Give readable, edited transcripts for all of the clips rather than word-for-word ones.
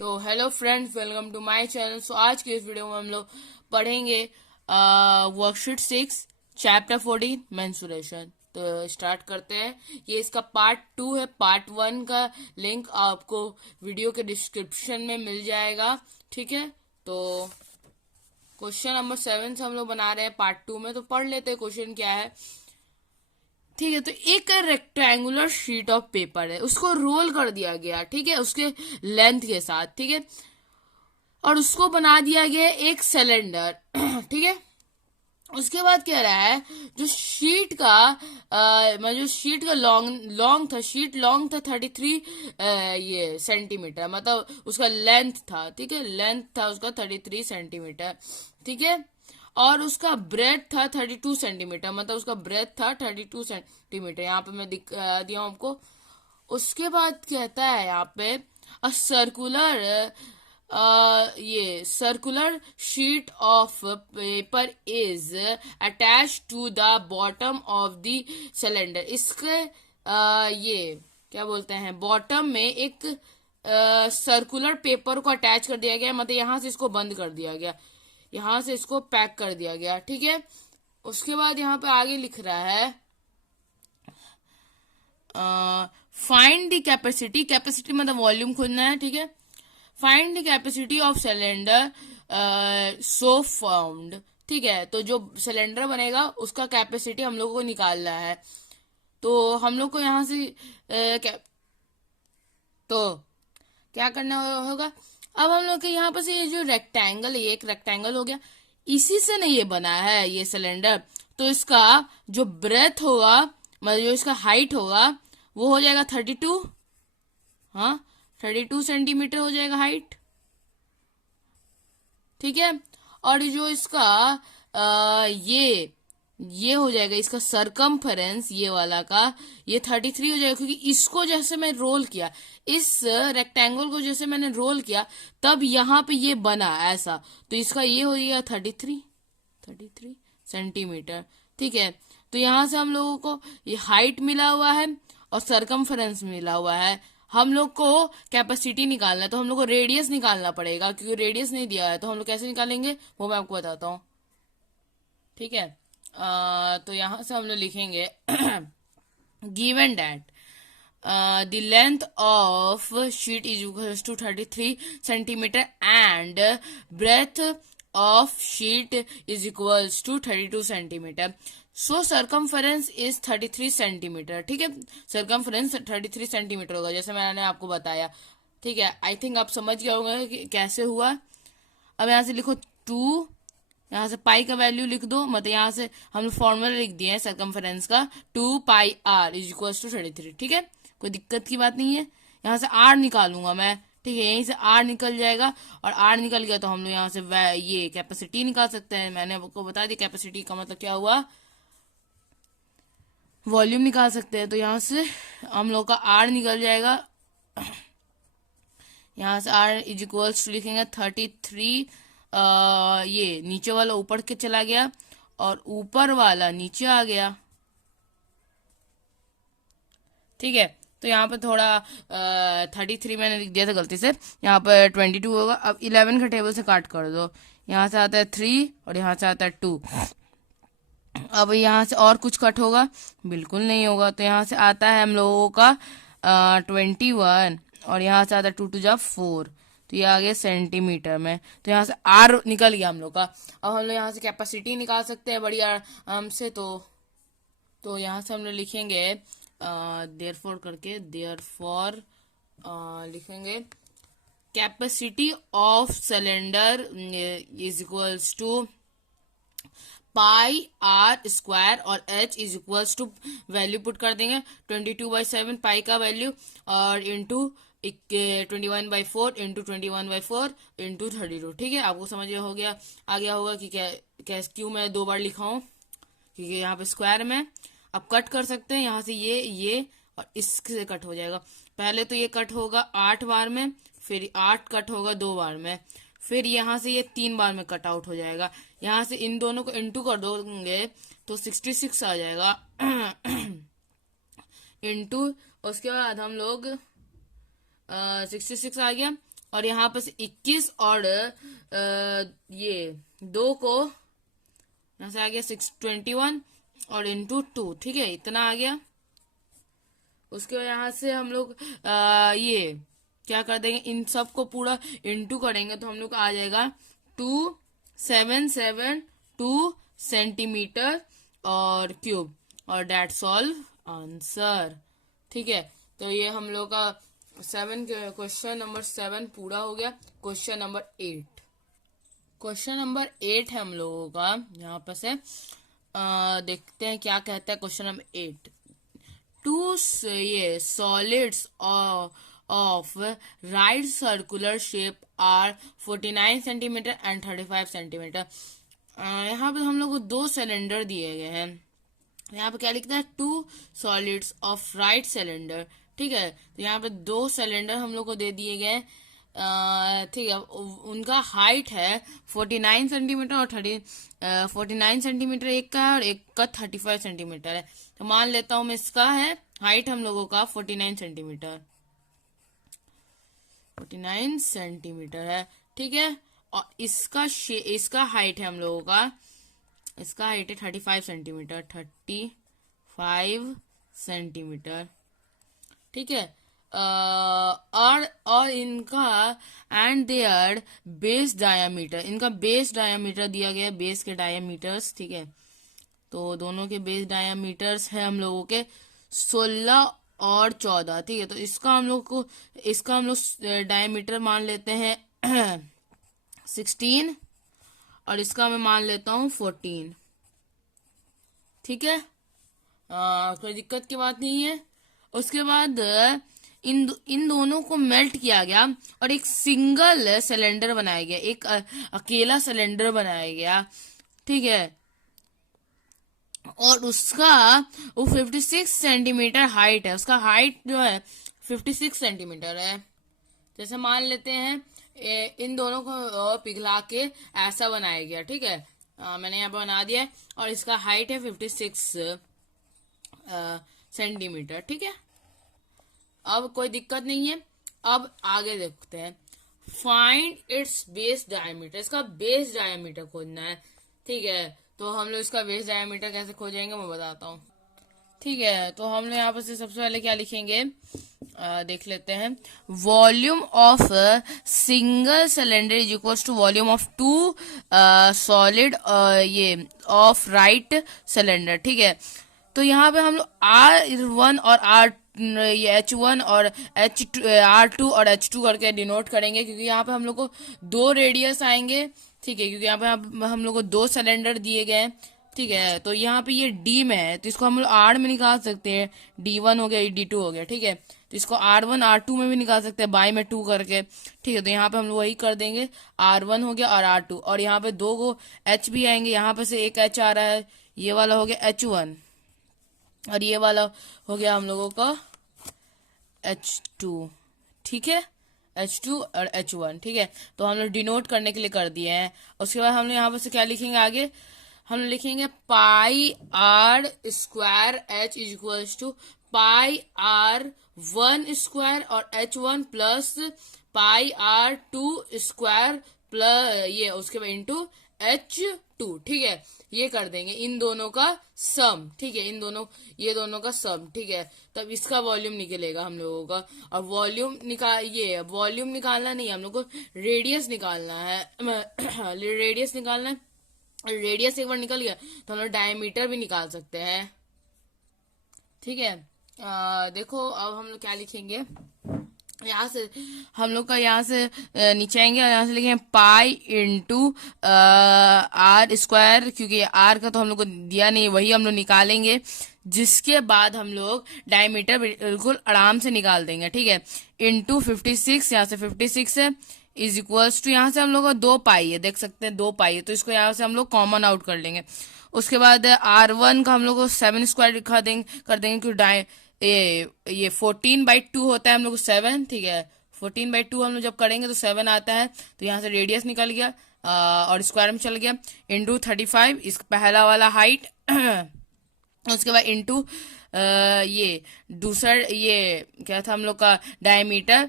तो hello friends, welcome to my channel. So आज के इस वीडियो में हम लोग पढ़ेंगे वर्कशीट 6 चैप्टर 14 मेंसुरेशन। तो स्टार्ट करते हैं। ये इसका पार्ट 2 है। पार्ट 1 का लिंक आपको वीडियो के डिस्क्रिप्शन में मिल जाएगा। ठीक है, तो क्वेश्चन नंबर 7 से हम लोग बना रहे हैं पार्ट 2 में। तो पढ़ लेते हैं क्वेश्चन क्या है। ठीक है, तो एक रेक्टेंगुलर शीट ऑफ पेपर है, उसको रोल कर दिया गया। ठीक है, उसके लेंथ के साथ। ठीक है, और उसको बना दिया गया एक सिलेंडर। ठीक है, उसके बाद कह रहा है जो शीट का मतलब जो शीट का लॉन्ग लॉन्ग था, शीट लॉन्ग था 33 ये सेंटीमीटर, मतलब उसका लेंथ था। ठीक है, लेंथ था उसका 33 सेंटीमीटर। ठीक है, और उसका ब्रेथ था 32 सेंटीमीटर, मतलब उसका ब्रेथ था 32 सेंटीमीटर। यहाँ पे मैं दिया हूँ आपको। उसके बाद कहता है यहाँ पे अ सर्कुलर ये circular sheet of paper is attach to the bottom of the cylinder. इसके ये क्या बोलते हैं, बॉटम में एक सर्कुलर पेपर को अटैच कर दिया गया, मतलब यहां से इसको बंद कर दिया गया, यहां से इसको पैक कर दिया गया। ठीक है, उसके बाद यहाँ पे आगे लिख रहा है फाइंड द कैपेसिटी। कैपेसिटी मतलब वॉल्यूम खोजना है। ठीक है, find the capacity of cylinder so found. ठीक है, तो जो सिलेंडर बनेगा उसका कैपेसिटी हम लोग को निकालना है। तो हम लोग को यहाँ से तो क्या करना होगा। अब हम लोग के यहाँ पर से ये जो रेक्टेंगल है, ये एक रेक्टेंगल हो गया, इसी से नहीं ये बना है ये सिलेंडर। तो इसका जो ब्रेथ होगा, मतलब जो इसका हाइट होगा, वो हो जाएगा 32। हाँ, 32 सेंटीमीटर हो जाएगा हाइट। ठीक है, और जो इसका ये हो जाएगा इसका सरकमफेरेंस, ये वाला का ये 33 हो जाएगा, क्योंकि इसको जैसे मैं रोल किया, इस रेक्टेंगल को जैसे मैंने रोल किया, तब यहाँ पे ये बना ऐसा। तो इसका ये हो गया 33 सेंटीमीटर। ठीक है, तो यहाँ से हम लोगों को ये हाइट मिला हुआ है और सरकमफेरेंस मिला हुआ है। हम लोग को कैपेसिटी निकालना है, तो हम लोग को रेडियस निकालना पड़ेगा, क्योंकि रेडियस नहीं दिया है। तो हम लोग कैसे निकालेंगे वो मैं आपको बताता हूँ। ठीक है, तो यहां से हम लोग लिखेंगे given that the length of sheet is equals to 33 centimeter and breadth of sheet is equals to 32 centimeter. So circumference is 33 centimeter. ठीक है, circumference 33 सेंटीमीटर होगा, जैसे मैंने आपको बताया। ठीक है, आई थिंक आप समझ गए होंगे कि कैसे हुआ। अब यहाँ से लिखो 2, यहाँ से पाई का वैल्यू लिख दो, मतलब यहाँ से हम लोग फॉर्मूला लिख दिए हैं सरकमफेरेंस का, 2πr इज इक्वल टू 33। ठीक है, कोई दिक्कत की बात नहीं है। यहाँ से आर निकालूंगा मैं। ठीक है, यहीं से आर निकल जाएगा, और आर निकल गया तो हम लोग यहाँ से ये कैपेसिटी निकाल सकते हैं। मैंने आपको बता दिया कैपेसिटी का मतलब क्या हुआ, वॉल्यूम निकाल सकते हैं। तो यहाँ से हम लोग का आर निकल जाएगा। यहाँ से आर इज इक्वल्स टू लिखेंगे 33। ये नीचे वाला ऊपर के चला गया और ऊपर वाला नीचे आ गया। ठीक है, तो यहाँ पे थोड़ा 33 मैंने लिख दिया था गलती से, यहाँ पर 22 होगा। अब 11 का टेबल से काट कर दो, यहाँ से आता है 3 और यहाँ से आता है 2। अब यहाँ से और कुछ कट होगा, बिल्कुल नहीं होगा। तो यहाँ से आता है हम लोगों का 21, और यहाँ से आता है 2 2 जा 4। तो ये आ गया सेंटीमीटर में। तो यहाँ से आर निकल गया हम लोग का। अब हम लोग यहाँ से कैपेसिटी निकाल सकते हैं बड़ी आराम से। तो यहाँ से हम लोग लिखेंगे देयरफॉर करके, देयरफॉर लिखेंगे capacity of cylinder is equals to pi r square, और h is equals to value put कर देंगे 22/7 पाई का वैल्यू, और इंटू 21/4 इंटू 21/4 इंटू 32। ठीक है, आपको समझ हो गया, आ गया होगा कि क्यों मैं 2 बार लिखा हूँ, क्योंकि यहाँ पे स्क्वायर में। अब कट कर सकते हैं, यहाँ से ये और इससे कट हो जाएगा। पहले तो ये कट होगा 8 बार में, फिर 8 कट होगा 2 बार में, फिर यहाँ से ये 3 बार में कट आउट हो जाएगा। यहाँ से इन दोनों को इंटू कर दोगे तो 66 आ जाएगा इंटू, उसके बाद हम लोग 66 आ गया, और यहाँ पर से 21 और ये 2 को यहाँ से आ गया 621 और इंटू 2, ठीक है, इतना आ गया। उसके बाद यहाँ से हम लोग ये क्या कर देंगे, इन सब को पूरा इंटू करेंगे तो हम लोग आ जाएगा 2772 सेंटीमीटर और क्यूब, और डेट सॉल्व आंसर। ठीक है, तो ये हम लोग का क्वेश्चन नंबर 7 पूरा हो गया। क्वेश्चन नंबर 8, क्वेश्चन नंबर 8 है हम लोगों का। यहाँ पर से देखते हैं क्या कहता है क्वेश्चन नंबर 8। टू ये solids of right circular shape are 49 centimetre and 35 centimetre. यहाँ पे हम लोग को 2 सिलेंडर दिए गए हैं। यहाँ पे क्या लिखता है, 2 सॉलिड्स ऑफ राइट सिलेंडर। ठीक है, तो यहाँ पे 2 सिलेंडर हम लोग को दे दिए गए। ठीक है, उनका हाइट है 49 सेंटीमीटर और 49 सेंटीमीटर एक का और एक का 35 सेंटीमीटर है। तो मान लेता हूं मैं इसका है हाइट हम लोगों का 49 सेंटीमीटर, 49 सेंटीमीटर है। ठीक है, और इसका हाइट है हम लोगों का, इसका हाइट है 35 सेंटीमीटर, 35 सेंटीमीटर। ठीक है, और इनका एंड देयर बेस डायामीटर, इनका बेस डायामीटर दिया गया है, बेस के डायामीटर्स। ठीक है, तो दोनों के बेस डायामीटर्स है हम लोगों के 16 और 14। ठीक है, तो इसका हम लोग डायमीटर मान लेते हैं 16 और इसका मैं मान लेता हूँ 14। ठीक है, कोई दिक्कत की बात नहीं है। उसके बाद इन दोनों को मेल्ट किया गया और एक सिंगल सिलेंडर बनाया गया, एक अकेला सिलेंडर बनाया गया। ठीक है, और उसका वो 56 सेंटीमीटर हाइट है, उसका हाइट जो है 56 सेंटीमीटर है। जैसे मान लेते हैं इन दोनों को पिघला के ऐसा बनाया गया। ठीक है, मैंने यहाँ पर बना दिया है और इसका हाइट है 56 सेंटीमीटर। ठीक है, अब कोई दिक्कत नहीं है। अब आगे देखते हैं, फाइंड इट्स बेस डायमीटर, इसका बेस डायमीटर खोजना है। ठीक है, तो हम लोग इसका बेस डायमीटर कैसे खोजेंगे मैं बताता हूँ। ठीक है, तो हम लोग यहाँ पर से सबसे पहले क्या लिखेंगे, देख लेते हैं। Volume of single cylinder is equal to volume of 2 solid ये ऑफ राइट सिलेंडर। ठीक है, तो यहाँ पे हम लोग R1 और ये H1 और R2 और H2 करके डिनोट करेंगे, क्योंकि यहाँ पे हम लोग को 2 रेडियस आएंगे। ठीक है, क्योंकि यहाँ पे हम लोग को 2 सिलेंडर दिए गए हैं। ठीक है, तो यहाँ पे ये D में है तो इसको हम लोग R में निकाल सकते हैं, D1 हो गया, D2 हो गया। ठीक है, तो इसको R1 R2 में भी निकाल सकते हैं बाई में 2 करके। ठीक है, तो यहाँ पे हम लोग वही कर देंगे, R1 हो गया और R2, और यहाँ पे 2 को H भी आएंगे, यहाँ पे से एक H आ रहा है, ये वाला हो गया H1 और ये वाला हो गया हम लोगों का H2। ठीक है, H2 और H1। ठीक है, तो हम लोग डिनोट करने के लिए कर दिए हैं। उसके बाद हम लोग यहाँ पर से क्या लिखेंगे आगे, हम लोग लिखेंगे pi r square H is equal to pi R1 square और H1 plus pi R2 square plus ये उसके बाद इंटू H2। ठीक है, ये कर देंगे इन दोनों का सम। ठीक है, ये दोनों का सम। ठीक है, तब इसका वॉल्यूम निकलेगा हम लोगों का। और वॉल्यूम निकालना नहीं, हम लोग को रेडियस निकालना है। रेडियस निकालना है, रेडियस एक बार निकल गया तो हम लोग डायमीटर भी निकाल सकते हैं। ठीक है, देखो अब हम लोग क्या लिखेंगे, यहाँ से हम लोग का यहाँ से नीचे आएंगे और यहाँ से लिखेंगे पाई इंटू R स्क्वायर, क्योंकि R का तो हम लोग को दिया नहीं, वही हम लोग निकालेंगे। जिसके बाद हम लोग डायमीटर बिल्कुल आराम से निकाल देंगे। ठीक है, इंटू 56, यहाँ से 56 है इज इक्वल्स टू, यहाँ से हम लोग का 2 पाई है, देख सकते हैं 2 पाई है, तो इसको यहाँ से हम लोग कॉमन आउट कर लेंगे। उसके बाद R1 का हम लोग को 7 स्क्वायर कर देंगे क्योंकि ये 14/2 होता है हम लोग को 7। ठीक है, 14/2 हम लोग जब करेंगे तो 7 आता है, तो यहाँ से रेडियस निकल गया और स्क्वायर में चल गया, इंटू 35 इस पहला वाला हाइट उसके बाद इंटू ये दूसरा, ये क्या था हम लोग का डायमीटर,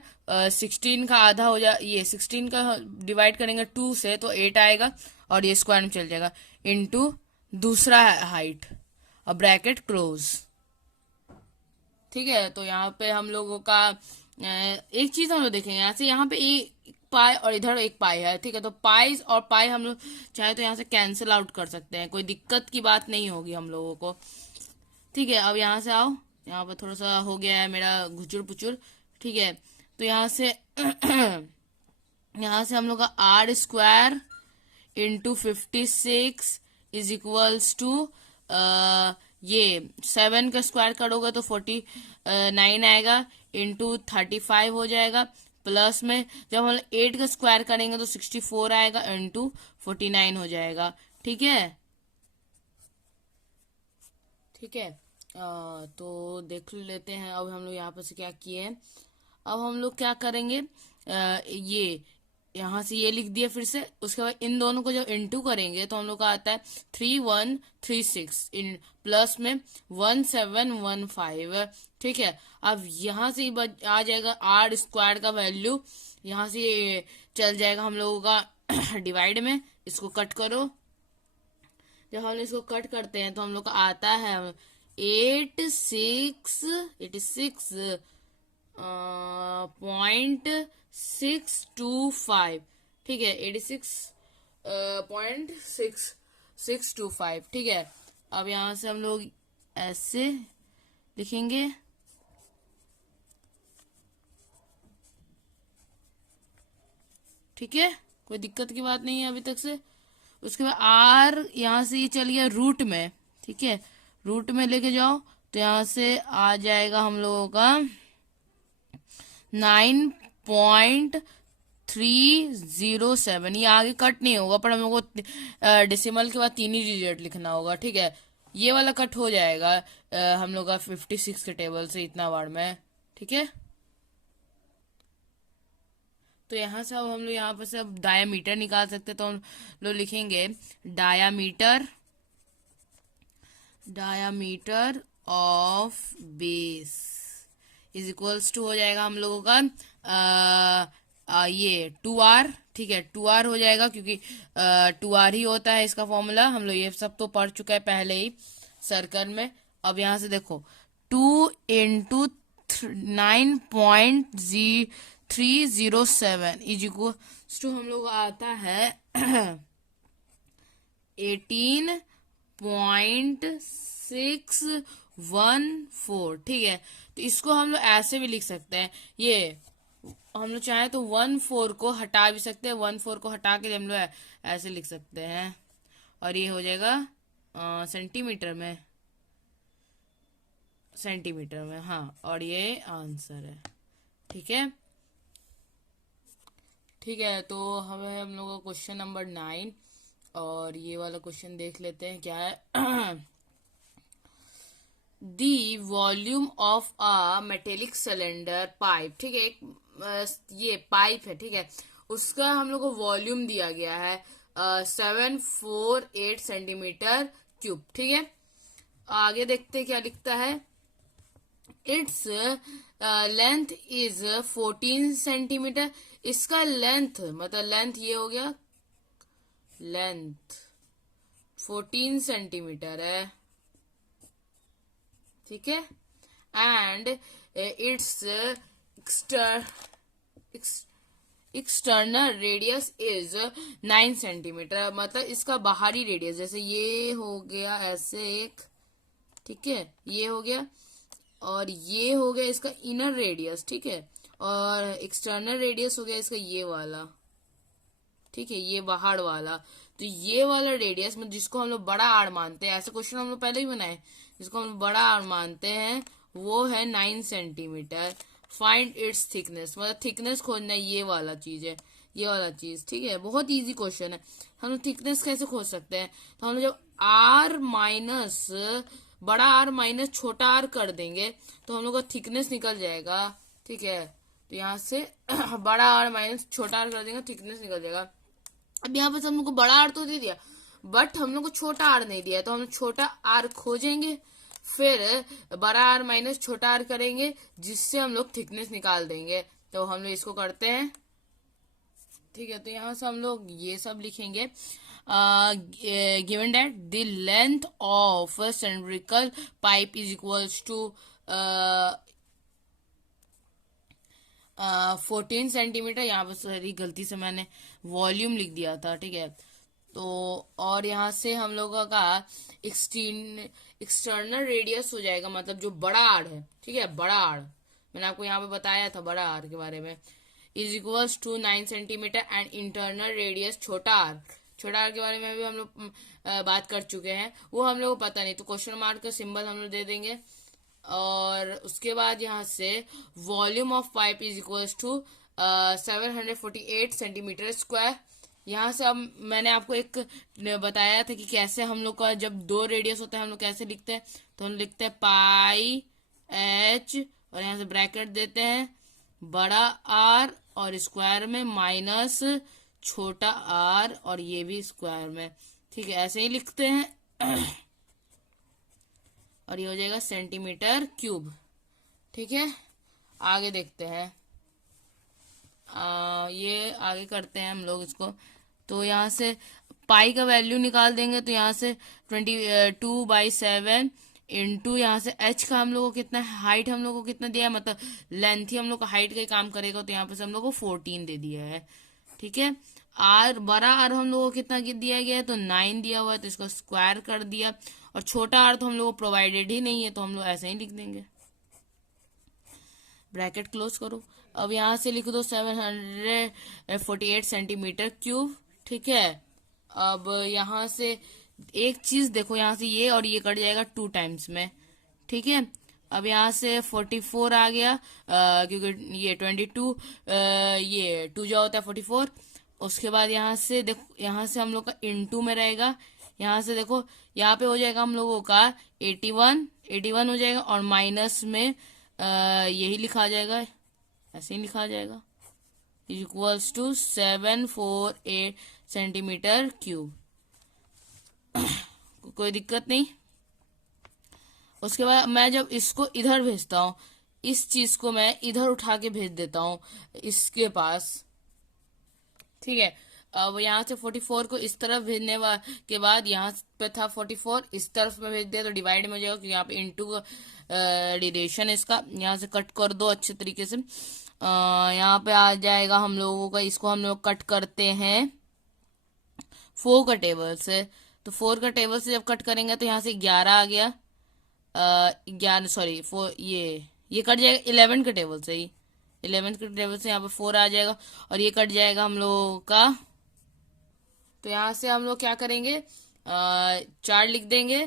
16 का आधा हो जा, ये 16 का डिवाइड करेंगे 2 से तो 8 आएगा और ये स्क्वायर में चल जाएगा, इंटू दूसरा हाइट और ब्रैकेट क्लोज। ठीक है, तो यहाँ पे हम लोगों का एक चीज हम लोग देखेंगे यहाँ से, यहाँ पे एक पाई और इधर एक पाई है। ठीक है, तो पाई और पाई हम लोग चाहे तो यहाँ से कैंसिल आउट कर सकते हैं, कोई दिक्कत की बात नहीं होगी हम लोगों को। ठीक है, अब यहाँ से आओ, यहाँ पर थोड़ा सा हो गया है मेरा घुचुर पुचुर। ठीक है, तो यहाँ से यहाँ से हम लोग का r square into 56 is equals to, ये 7 का स्क्वायर करोगे तो 49 आएगा, इंटू 35 हो जाएगा, प्लस में जब हम 8 का स्क्वायर करेंगे तो 64 आएगा, इंटू 49 हो जाएगा। ठीक है, ठीक है। तो देख लेते हैं अब हम लोग यहाँ पर से क्या किए हैं। अब हम लोग क्या करेंगे, ये यहाँ से ये लिख दिया फिर से, उसके बाद इन दोनों को जब इंटू करेंगे तो हम लोग का आता है 3136 इन प्लस में 1715। ठीक है, अब यहाँ से आ जाएगा आर स्क्वायर का वैल्यू, यहाँ से ये चल जाएगा हम लोगों का डिवाइड में, इसको कट करो। जब हम इसको कट करते हैं तो हम लोग का आता है 86 .625। ठीक है, 86.625। ठीक है, अब यहाँ से हम लोग ऐसे लिखेंगे। ठीक है, कोई दिक्कत की बात नहीं है अभी तक से। उसके बाद आर यहाँ से ये चल गया रूट में। ठीक है, रूट में लेके जाओ तो यहाँ से आ जाएगा हम लोगों का 9.307। ये आगे कट नहीं होगा, पर हम लोग को डेसिमल के बाद 3 ही डिजिट लिखना होगा। ठीक है, ये वाला कट हो जाएगा हम लोग का 56 के टेबल से इतना बार में। ठीक है, तो यहाँ से अब हम लोग यहाँ पर से अब डायामीटर निकाल सकते हैं, तो हम लोग लिखेंगे diameter of base is equals to हो जाएगा हम लोगों का ये 2r। ठीक है, 2r हो जाएगा क्योंकि 2r ही होता है इसका फॉर्मूला, हम लोग ये सब तो पढ़ चुका है पहले ही सर्कल में। अब यहाँ से देखो 2 इंटू 9.307 इज इक्वल टू हम लोग आता है 18.614। ठीक है, तो इसको हम लोग ऐसे भी लिख सकते हैं, ये हम लोग चाहे तो 14 को हटा भी सकते हैं, 14 को हटा के हम लोग ऐसे लिख सकते हैं, और ये हो जाएगा सेंटीमीटर में। हाँ, और ये आंसर है। ठीक है, ठीक है, तो हमें हम लोग का क्वेश्चन नंबर 9 और ये वाला क्वेश्चन देख लेते हैं क्या है। The volume of a metallic cylinder pipe. ठीक है, एक ये पाइप है। ठीक है, उसका हम लोग को वॉल्यूम दिया गया है 748 सेंटीमीटर क्यूब। ठीक है, आगे देखते हैं क्या लिखता है। Its length is 14 centimetre. इसका लेंथ मतलब लेंथ ये हो गया, लेंथ 14 सेंटीमीटर है। ठीक है, and it's external radius is 9 centimetre. मतलब इसका बाहरी रेडियस, जैसे ये हो गया ऐसे एक, ठीक है, ये हो गया और ये हो गया इसका इनर रेडियस। ठीक है, और एक्सटर्नल रेडियस हो गया इसका ये वाला। ठीक है, ये बाहर वाला। तो ये वाला रेडियस में जिसको हम लोग बड़ा आर मानते हैं, ऐसे क्वेश्चन हम लोग पहले ही बनाए, जिसको हम बड़ा आर मानते हैं वो है 9 सेंटीमीटर। फाइंड इट्स थिकनेस, मतलब थिकनेस खोजना, ये वाला चीज है, ये वाला चीज। ठीक है, बहुत इजी क्वेश्चन है। हम लोग थिकनेस कैसे खोज सकते हैं, तो हम लोग जब आर माइनस बड़ा आर माइनस छोटा आर कर देंगे तो हम लोग का थिकनेस निकल जाएगा। ठीक है, तो यहाँ से बड़ा आर माइनस छोटा आर कर देंगे, थिकनेस निकल जाएगा। अब यहाँ पर हम लोग को बड़ा आर तो दे दिया, बट हम लोग को छोटा आर नहीं दिया, तो हम लोग छोटा आर खोजेंगे फिर बड़ा आर माइनस छोटा आर करेंगे, जिससे हम लोग थिकनेस निकाल देंगे। तो हम लोग इसको करते हैं। ठीक है, तो यहाँ से हम लोग ये सब लिखेंगे। Given that the length of cylindrical pipe is equals to 14 centimetre. यहाँ पर सॉरी गलती से मैंने वॉल्यूम लिख दिया था। ठीक है, तो और यहाँ से हम लोगों का एक्सटर्नल रेडियस हो जाएगा, मतलब जो बड़ा आर है। ठीक है, बड़ा आर मैंने आपको यहाँ पे बताया था बड़ा आर के बारे में, is equals to 9 centimetre and internal radius छोटा आर। छोटा आर के बारे में भी हम लोग बात कर चुके हैं, वो हम लोग को पता नहीं, तो क्वेश्चन मार्क का सिंबल हम लोग दे देंगे। और उसके बाद यहाँ से volume of pipe is equals to 748 centimetre square. यहाँ से अब मैंने आपको एक बताया था कि कैसे हम लोग का जब दो रेडियस होता है हम लोग कैसे लिखते हैं। तो हम लिखते हैं पाई एच और यहाँ से ब्रैकेट देते हैं बड़ा आर और स्क्वायर में माइनस छोटा आर और ये भी स्क्वायर में। ठीक है, ऐसे ही लिखते हैं और ये हो जाएगा सेंटीमीटर क्यूब। ठीक है, आगे देखते हैं। ये आगे करते हैं हम लोग इसको। तो यहाँ से पाई का वैल्यू निकाल देंगे, तो यहाँ से 22/7 इंटू यहाँ से एच का हम लोग को कितना हाइट हम लोग को कितना दिया है, मतलब लेंथ ही हम लोग का हाइट का ही काम करेगा, तो यहाँ पे से हम लोग को 14 दे दिया है। ठीक है, आर बड़ा आर हम लोग को कितना दिया गया है, तो 9 दिया हुआ है, तो इसको स्क्वायर कर दिया। और छोटा आर तो हम लोग को प्रोवाइडेड ही नहीं है, तो हम लोग ऐसे ही लिख देंगे, ब्रैकेट क्लोज करो। अब यहाँ से लिख दो 748 सेंटीमीटर क्यूब। ठीक है, अब यहाँ से एक चीज देखो, यहाँ से ये और ये कट जाएगा 2 टाइम्स में। ठीक है, अब यहाँ से 44 आ गया, क्योंकि ये 22 ये 2 जो होता है 44। उसके बाद यहाँ से देखो, यहाँ से हम लोग का इनटू में रहेगा। यहाँ से देखो, यहाँ पे हो जाएगा हम लोगों का 81 हो जाएगा, और माइनस में यही लिखा जाएगा, ऐसे ही लिखा जाएगा, इक्वल्स टू 748 सेंटीमीटर क्यूब। कोई दिक्कत नहीं। उसके बाद मैं जब इसको इधर भेजता हूँ, इस चीज को मैं इधर उठा के भेज देता हूँ इसके पास। ठीक है, अब यहाँ से 44 को इस तरफ भेजने के बाद यहाँ पे था 44, इस तरफ में भेज दिया तो डिवाइड में हो जाएगा, क्योंकि यहाँ पे इंटू डिविडेशन इसका। यहाँ से कट कर दो अच्छे तरीके से। यहाँ पे आ जाएगा हम लोगों का, इसको हम लोग कट करते हैं 4 का टेबल से। तो 4 का टेबल से जब कट करेंगे तो यहाँ से 11 आ गया, 11 सॉरी 4, ये कट जाएगा 11 के टेबल से ही। 11 के टेबल से यहाँ पे 4 आ जाएगा, और ये कट जाएगा हम लोगों का। तो यहाँ से हम लोग क्या करेंगे, 4 लिख देंगे,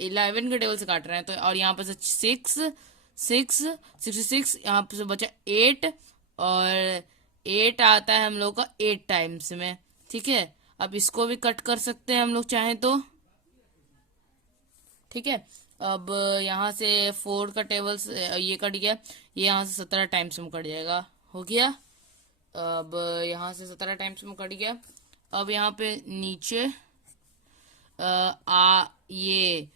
11 के टेबल से काट रहे हैं तो। और यहाँ पे से 66, यहाँ पे से बचा 8, और 8 आता है हम लोग का 8 टाइम्स में। ठीक है, अब इसको भी कट कर सकते हैं हम लोग चाहें तो। ठीक है, अब यहाँ से 4 का टेबल से ये कट गया, ये यहाँ से 17 टाइम्स में कट जाएगा, हो गया। अब यहाँ से 17 टाइम्स में कट गया। अब यहाँ पे नीचे ये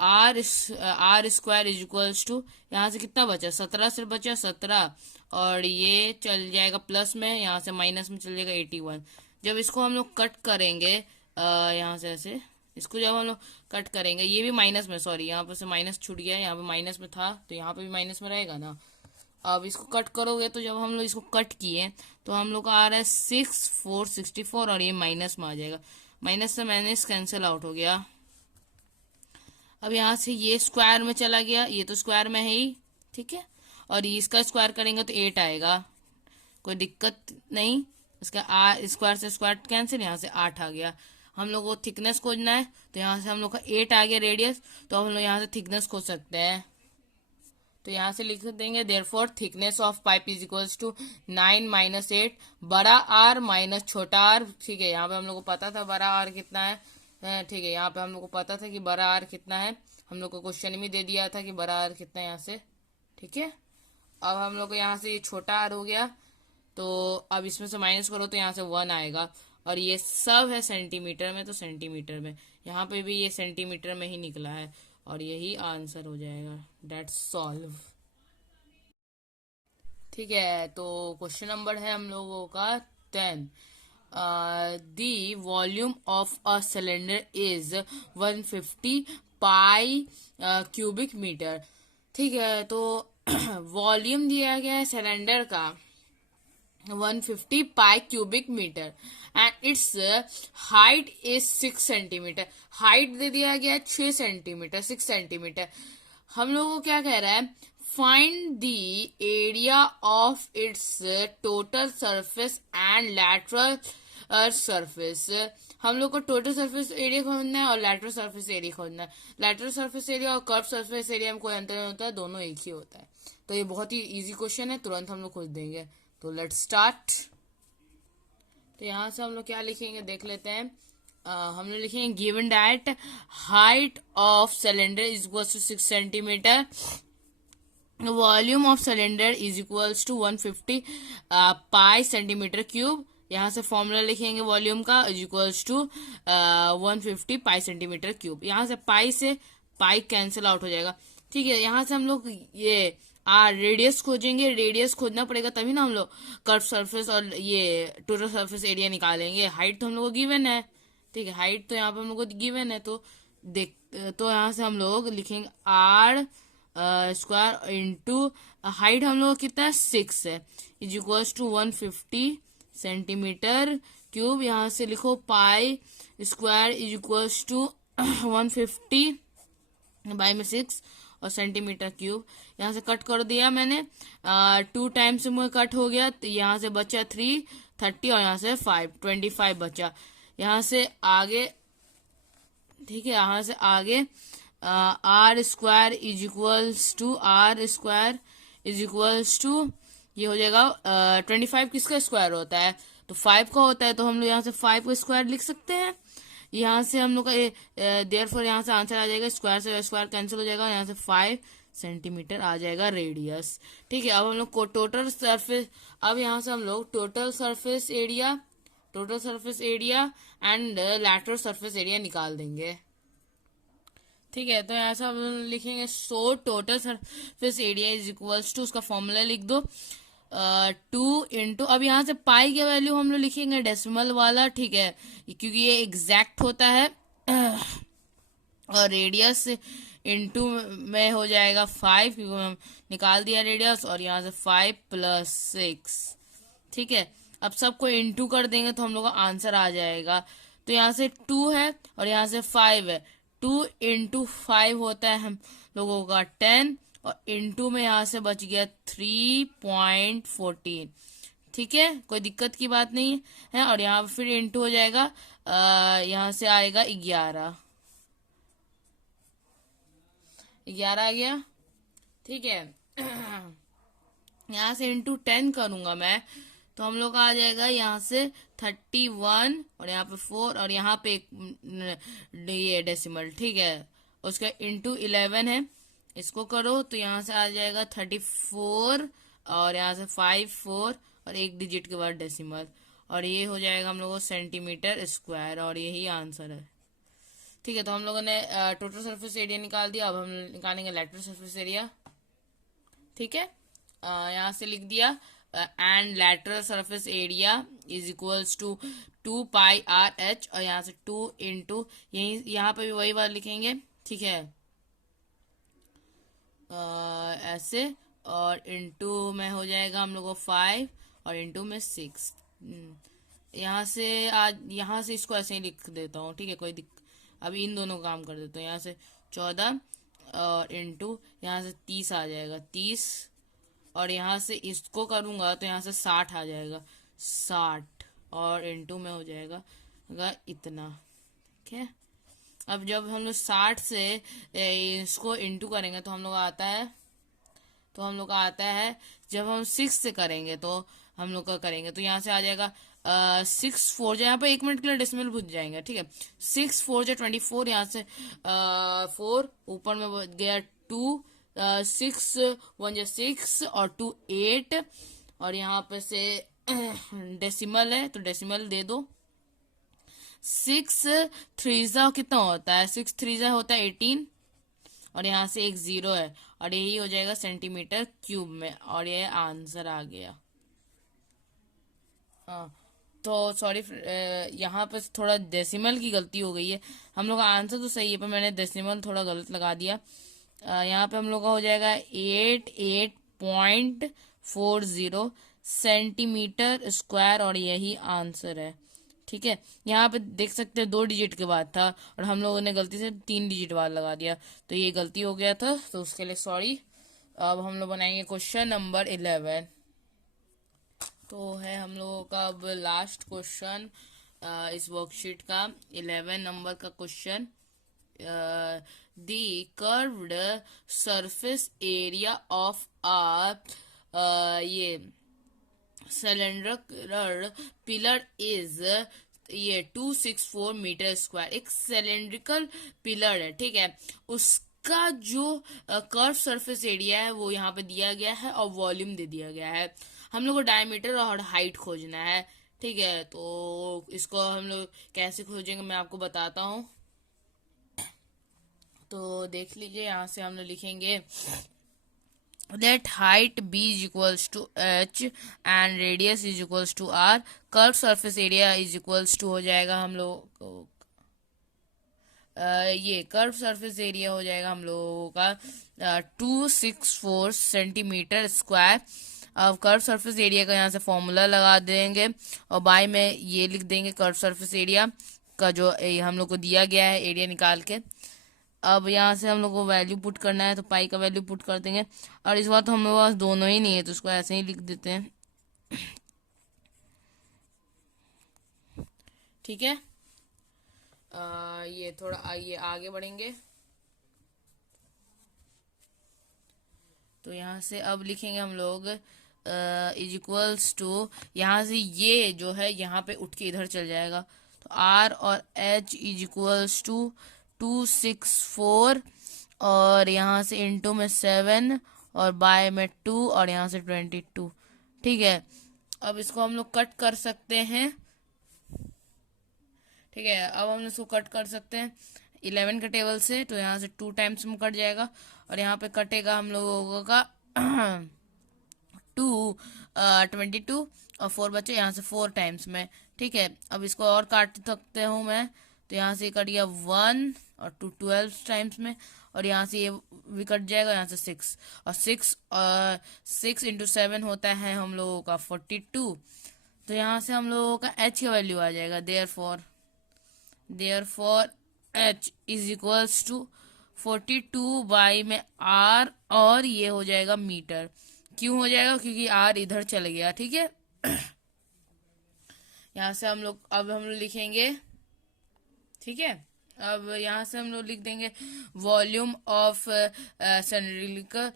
r square is equals to, यहाँ से कितना बचा, 17 से बचा 17, और ये चल जाएगा प्लस में, यहाँ से माइनस में चल जाएगा 81। जब इसको हम लोग कट करेंगे यहाँ से ऐसे, इसको जब हम लोग कट करेंगे, ये भी माइनस में, सॉरी यहाँ पे से माइनस छूट गया, यहाँ पे माइनस में था तो यहाँ पे भी माइनस में रहेगा ना। अब इसको कट करोगे तो जब हम लोग इसको कट किए तो हम लोग का आ रहा है 6464, और ये माइनस में आ जाएगा, माइनस से माइनस कैंसिल आउट हो गया। अब यहाँ से ये स्क्वायर में चला गया, ये तो स्क्वायर में है ही। ठीक है, और इसका स्क्वायर करेंगे तो 8 आएगा, कोई दिक्कत नहीं। इसका स्क्वायर से स्क्वायर कैंसिल, यहाँ से 8 आ गया। हम लोग को थिकनेस खोजना है, तो यहाँ से हम लोग का 8 आ गया रेडियस, तो हम लोग यहाँ से थिकनेस खोज सकते हैं। तो यहाँ से लिख देंगे therefore thickness of pipe is equals to 9 - 8 बड़ा आर माइनस छोटा आर। ठीक है, यहाँ पे हम लोग को पता था बड़ा आर कितना है। ठीक है, यहाँ पे हम लोग को पता था कि बड़ा आर कितना है, हम लोग को क्वेश्चन में दे दिया था कि बड़ा आर कितना है यहाँ से। ठीक है, अब हम लोग को यहाँ से ये छोटा आर हो गया, तो अब इसमें से माइनस करो तो यहाँ से 1 आएगा, और ये सब है सेंटीमीटर में, तो सेंटीमीटर में यहाँ पे भी ये सेंटीमीटर में ही निकला है। और यही आंसर हो जाएगा। That's solve. ठीक है, तो क्वेश्चन नंबर है हम लोगों का 10। The volume of a cylinder is 150 pi cubic metre. ठीक है, तो वॉल्यूम दिया गया है सिलेंडर का 150 pi cubic metre and its height is 6 centimetre. Height दे दिया गया 6 सेंटीमीटर, 6 सेंटीमीटर। हम लोगों को क्या कह रहा है, find the area of its total surface and lateral surface. हम लोग को टोटल सरफेस एरिया खोजना है और लैटरल सरफेस एरिया खोजना है। लैटरल सरफेस एरिया और कर्व सरफेस एरिया में कोई अंतर नहीं होता है, दोनों एक ही होता है। तो ये बहुत ही इजी क्वेश्चन है, तुरंत हम लोग खोज देंगे। तो लेट्स स्टार्ट। तो यहाँ से हम लोग क्या लिखेंगे देख लेते हैं। हम लोग लिखेंगे given that height of cylinder is equal to 6 centimetre, volume of cylinder is equals to 150 pi centimetre cube. यहाँ से फॉर्मूला लिखेंगे वॉल्यूम का, is equals to 150 pi centimetre cube. यहाँ से पाई कैंसिल आउट हो जाएगा। ठीक है, यहाँ से हम लोग ये रेडियस खोजेंगे। रेडियस खोजना पड़ेगा तभी ना हम लोग कर्व सरफेस और ये टोटल सरफेस एरिया निकालेंगे। हाइट तो हम लोग को गिवन है। ठीक है, हाइट तो यहाँ पे हम लोग को गिवन है, तो देख, तो यहाँ से हम लोग लिखेंगे आर स्क्वायर इंटू हाइट हम लोग कितना है 6 है, is equals to 150 centimetre cube. यहाँ से लिखो pi square is equals to 150 by में 6 और सेंटीमीटर क्यूब। यहाँ से कट कर दिया मैंने, 2 टाइम्स में कट हो गया, तो यहाँ से बचा 3, 30 और यहाँ से 5, 25 बचा। यहाँ से आगे, ठीक है, यहाँ से आगे r square is equals to ये हो जाएगा 25 किसका स्क्वायर होता है, तो 5 का होता है, तो हम लोग यहाँ से 5 का स्क्वायर लिख सकते हैं। यहाँ से हम लोग का देयरफॉर यहाँ से आंसर आ जाएगा, स्क्वायर से स्क्वायर कैंसिल हो जाएगा, यहाँ से 5 सेंटीमीटर आ जाएगा रेडियस। ठीक है, अब हम लोग को टोटल सरफेस, अब यहाँ से हम लोग total surface area and lateral surface area निकाल देंगे। ठीक है, तो यहाँ से हम लिखेंगे so total surface area is equals to, उसका फॉर्मूला लिख दो 2 इंटू, अब यहाँ से पाई की वैल्यू हम लोग लिखेंगे डेसिमल वाला। ठीक है, क्योंकि ये एग्जैक्ट होता है, और रेडियस इंटू में हो जाएगा 5, क्योंकि हम निकाल दिया रेडियस, और यहाँ से 5 + 6। ठीक है, अब सबको इंटू कर देंगे तो हम लोग का आंसर आ जाएगा। तो यहाँ से 2 है और यहाँ से 5 है, 2 इंटू 5 होता है हम लोगों का 10, और इंटू में यहाँ से बच गया 3.14। ठीक है, कोई दिक्कत की बात नहीं है। और यहाँ फिर इंटू हो जाएगा, यहाँ से आएगा 11 आ गया। ठीक है, यहाँ से इंटू 10 करूंगा मैं, तो हम लोग का आ जाएगा यहाँ से 31 और यहाँ पे 4 और यहाँ पे ये डेसिमल। ठीक है, उसका इंटू 11 है, इसको करो तो यहाँ से आ जाएगा 34 और यहाँ से 5 4 और एक डिजिट के बाद डेसिमल, और ये हो जाएगा हम लोगों को सेंटीमीटर स्क्वायर, और यही आंसर है। ठीक है, तो हम लोगों ने टोटल सरफेस एरिया निकाल दिया। अब हम निकालेंगे लैटरल सरफेस एरिया। ठीक है, यहाँ से लिख दिया and lateral surface area is equals to 2 pi r h, और यहाँ से 2 इंटू यहाँ पे भी वही बात लिखेंगे। ठीक है, ऐसे, और इंटू में हो जाएगा हम लोग को 5 और इंटू में 6। यहाँ से इसको ऐसे ही लिख देता हूँ। ठीक है, कोई अभी इन दोनों काम कर देता हूँ। यहाँ से 14 और इंटू यहाँ से 30 आ जाएगा, 30, और यहाँ से इसको करूंगा तो यहाँ से 60 आ जाएगा, 60, और इंटू में हो जाएगा इतना। ठीक है, अब जब हम लोग 60 से इसको इंटू करेंगे तो हम लोग आता है जब हम 6 से करेंगे तो हम लोग का करेंगे तो यहाँ से आ जाएगा 6 4 यहाँ पे 1 मिनट के लिए डेसिमल भूल जाएंगे। ठीक है, 6 4 24, यहाँ से 4 ऊपर में बच गया 2, 6 1 6 और 2 8, और यहाँ पे से डेसिमल है तो डेसिमल दे दो। 6 3 कितना होता है, 6 3 होता है 18, और यहाँ से एक जीरो है और यही हो जाएगा सेंटीमीटर क्यूब में और ये आंसर आ गया। हाँ, तो सॉरी, यहाँ पे थोड़ा डेसिमल की गलती हो गई है। हम लोग का आंसर तो सही है पर मैंने डेसिमल थोड़ा गलत लगा दिया। यहाँ पे हम लोग का हो जाएगा 88.40 सेंटीमीटर स्क्वायर और यही आंसर है। ठीक है, यहाँ पे देख सकते हैं 2 डिजिट के बाद था और हम लोगों ने गलती से 3 डिजिट बाद लगा दिया, तो ये गलती हो गया था, तो उसके लिए सॉरी। अब हम लोग बनाएंगे क्वेश्चन नंबर 11। तो है हम लोगों का अब लास्ट क्वेश्चन इस वर्कशीट का 11 नंबर का question. The curved surface area of ये सिलेंड्रिकल पिलर इज ये 264 मीटर स्क्वायर। एक सिलेंड्रिकल पिलर है, ठीक है, उसका जो कर्व सरफेस एरिया है वो यहाँ पे दिया गया है और वॉल्यूम दे दिया गया है। हम लोग को डायमीटर और हाइट खोजना है। ठीक है, तो इसको हम लोग कैसे खोजेंगे मैं आपको बताता हूँ। तो देख लीजिए, यहाँ से हम लोग लिखेंगे that height b is equals to h and radius is equals to r, curved surface area is equals to हो जाएगा हम लोग को ये कर्व सरफेस एरिया हो जाएगा हम लोगों का 264 सेंटीमीटर स्क्वायर। अब कर्व सरफेस एरिया का यहाँ से फॉर्मूला लगा देंगे और बाय में ये लिख देंगे कर्व सरफेस एरिया का जो हम लोग को दिया गया है एरिया निकाल के। अब यहाँ से हम लोग को वैल्यू पुट करना है तो पाई का वैल्यू पुट कर देंगे और इस बार तो हम लोग पास दोनों ही नहीं है तो उसको ऐसे ही लिख देते हैं। ठीक है, ये थोड़ा आइए आगे बढ़ेंगे। तो यहाँ से अब लिखेंगे हम लोग इज इक्वल्स टू, यहाँ से ये जो है यहाँ पे उठ के इधर चल जाएगा तो आर और एच इज इक्वल्स टू 264 और यहाँ से इंटू में 7 और बाय में 2 और यहाँ से 22। ठीक है, अब इसको हम लोग कट कर सकते हैं। ठीक है, अब हम इसको कट कर सकते हैं 11 के टेबल से, तो यहाँ से 2 टाइम्स में कट जाएगा और यहाँ पे कटेगा हम लोगों का 22 और 4 बचे यहाँ से 4 टाइम्स में। ठीक है, अब इसको और काट सकते हूँ मैं, तो यहाँ से कट गया 1 और 2 12 टाइम्स में और यहाँ से ये भी कट जाएगा, यहाँ से 6 और 6 इंटू 7 होता है हम लोगों का 42। तो यहाँ से हम लोगों का h का वैल्यू आ जाएगा, therefore h is equals to 42 by में r और ये हो जाएगा मीटर। क्यों हो जाएगा? क्योंकि r इधर चल गया। ठीक है, यहाँ से हम लोग अब हम लोग लिखेंगे। ठीक है, अब यहाँ से हम लोग लिख देंगे वॉल्यूम ऑफ सिलेंड्रिकल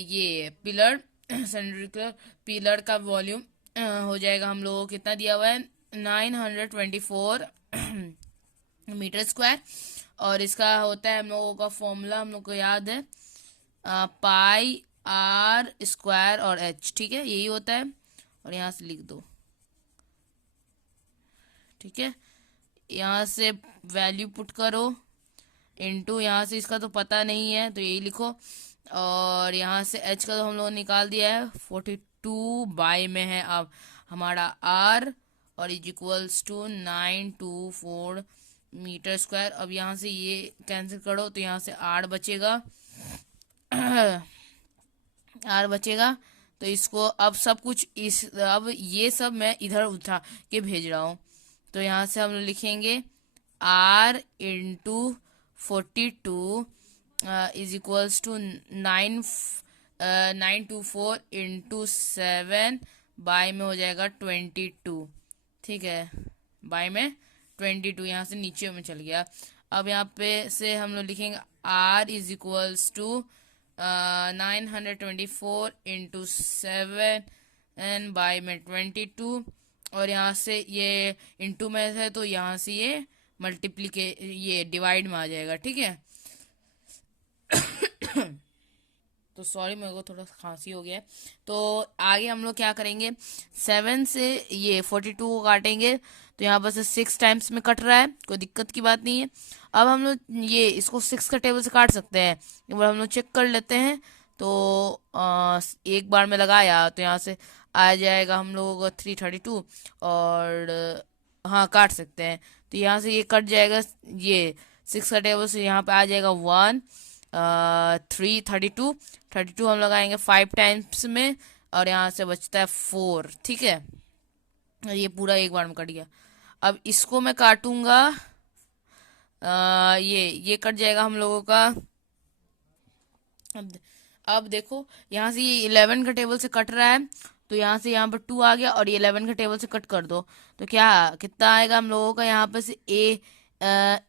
ये पिलर सिलेंड्रिकल पिलर का वॉल्यूम हो जाएगा हम लोगों को कितना दिया हुआ है 924 मीटर स्क्वायर और इसका होता है हम लोगों का फॉर्मूला हम लोग को याद है पाई आर स्क्वायर और एच। ठीक है, यही होता है और यहाँ से लिख दो। ठीक है, यहाँ से वैल्यू पुट करो इनटू, यहाँ से इसका तो पता नहीं है तो यही लिखो और यहाँ से h का तो हम लोगों ने निकाल दिया है 42 बाई में है अब हमारा r और is equals to 924 metre square. अब यहाँ से ये कैंसिल करो तो यहाँ से r बचेगा r बचेगा। तो इसको अब सब कुछ अब ये सब मैं इधर उठा के भेज रहा हूँ तो यहाँ से हम लिखेंगे r into 42 is equals to 924 into 7 by में हो जाएगा 22। ठीक है, बाई में 22 यहाँ से नीचे में चल गया। अब यहाँ पे से हम लोग लिखेंगे r is equals to 924 into 7 by में 22 और यहाँ से ये इंटू में है तो यहाँ से ये ये डिवाइड में आ जाएगा। ठीक है तो सॉरी, मेरे को थोड़ा खांसी हो गया है। तो आगे हम लोग क्या करेंगे, 7 से ये 42 को काटेंगे, तो यहाँ पर से 6 टाइम्स में कट रहा है, कोई दिक्कत की बात नहीं है। अब हम लोग ये इसको 6 का टेबल से काट सकते हैं, एक बार हम लोग चेक कर लेते हैं। तो एक बार में लगाया तो यहाँ से आ जाएगा हम लोगों को 332, और हाँ काट सकते हैं। तो यहाँ से ये कट जाएगा, ये 6 का टेबल से यहाँ पे आ जाएगा 1 3 32 हम लगाएंगे 5 टाइम्स में, और यहाँ से बचता है 4। ठीक है, ये पूरा एक बार में कट गया। अब इसको मैं काटूंगा, ये कट जाएगा हम लोगों का। अब अब देखो, यहाँ से ये 11 का टेबल से कट रहा है, तो यहाँ से यहाँ पर 2 आ गया, और ये 11 का टेबल से कट कर दो, तो क्या कितना आएगा हम लोगों का, यहाँ पे से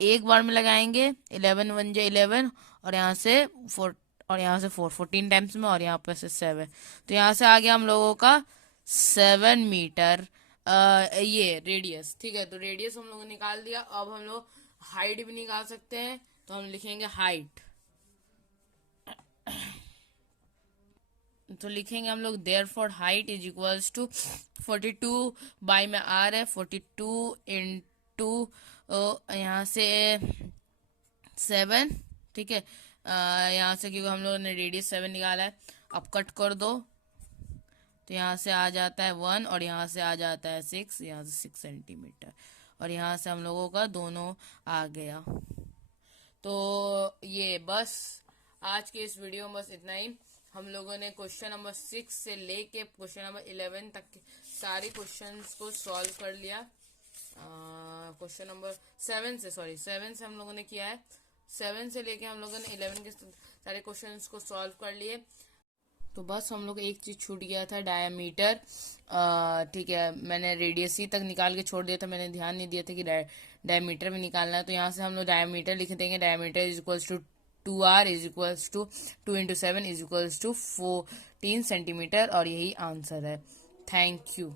एक बार में लगाएंगे 11 1 जा 11, और यहाँ से 4, और यहाँ से 14 टाइम्स में, और यहाँ पे से 7, तो यहाँ से आ गया हम लोगों का 7 मीटर ये रेडियस। ठीक है, तो रेडियस हम लोगों ने निकाल दिया। अब हम लोग हाइट भी निकाल सकते हैं, तो हम लिखेंगे हाइट। तो लिखेंगे हम लोग therefore height is equals to 42 by में आर है 42 इंटू यहाँ से 7। ठीक है, यहाँ से क्योंकि हम लोगों ने रेडियस 7 निकाला है। अब कट कर दो, तो यहाँ से आ जाता है 1, और यहाँ से आ जाता है 6, यहाँ से 6 सेंटीमीटर, और यहाँ से हम लोगों का दोनों आ गया। तो ये बस आज के इस वीडियो में बस इतना ही। हम लोगों ने क्वेश्चन नंबर 6 से लेके क्वेश्चन नंबर 11 तक के सारे क्वेश्चंस को सॉल्व कर लिया। क्वेश्चन नंबर 7 से, सॉरी 7 से हम लोगों ने किया है, 7 से लेके हम लोगों ने 11 के सारे क्वेश्चंस को सॉल्व कर लिए। तो बस हम लोग एक चीज छूट गया था, डायमीटर। ठीक है, मैंने रेडियस ही तक निकाल के छोड़ दिया था, मैंने ध्यान नहीं दिया था कि डायमीटर में निकालना है। तो यहाँ से हम लोग डायमीटर लिख देंगे, diameter is equals to 2r is equals to 2 into 7 is equals to 14 centimetre, और यही आंसर है। Thank you.